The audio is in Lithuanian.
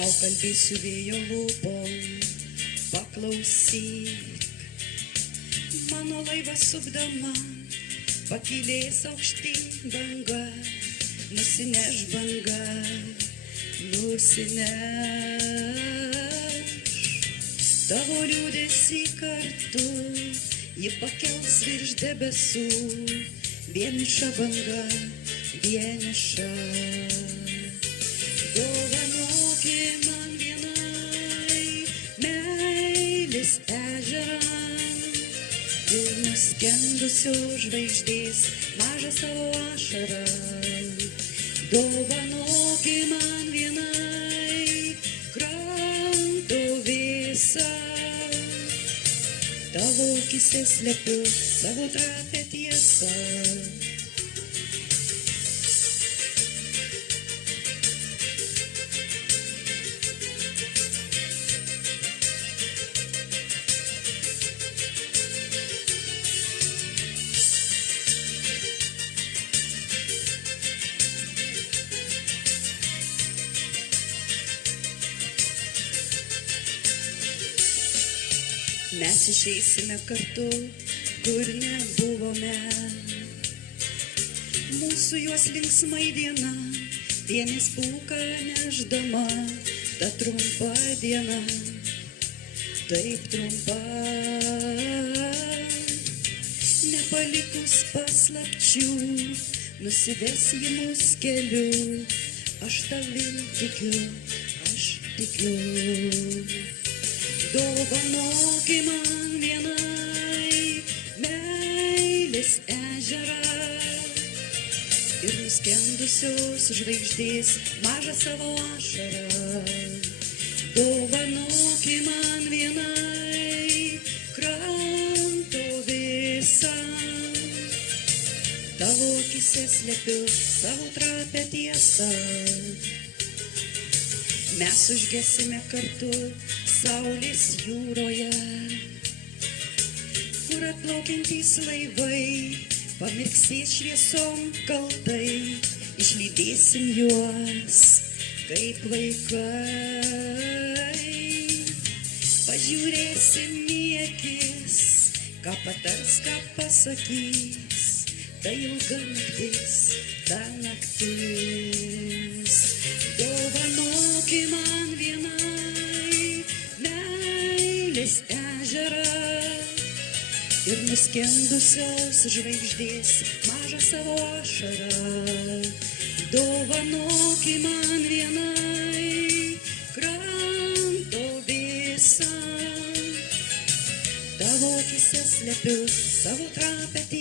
tau kalbėsiu vėjo lūpom, paklausyk. Mano laivas sukdama, pakylės aukštyn banga, nusineš banga, nusineš. Tavo liūdesį kartu, ji pakels virš debesų, vieniša banga, vieniša. Dovanoki man vienai meilės ežerą ir nuskendusios žvaigždės mažą savo ašarą. Dovanoki man vienai kranto vėsą, tavo akyse slepiu savo trapią tiesą. Mes išeisime kartu, kur nebuvome. Mūsų juos linksmai diena, pienės pūką neždama. Ta trumpa diena, taip trumpa. Nepalikus paslapčių, nusives į mus keliu. Aš tavim tikiu, aš tikiu. Dovanoki man vienai meilės ežerą ir nuskendusios žvaigždės mažą savo ašarą. Dovanoki man vienai kranto vėsą, tavo akyse slepiu savo trapią tiesą. Mes užgesime kartu saulės jūroje, kur atplaukiantys laivai pamirksės šviesom kaltai, išlydėsim juos kaip vaikai. Pažiūrėsim į akis, ką patars, ką pasakys, tai ilga naktis, ta naktis. Dovanoki man vienai meilės ežerą ir nuskendusios žvaigždės mažą savo ašarą. Dovanoki man vienai kranto vėsą, tavo akyse slepiu savo trapią tiesą.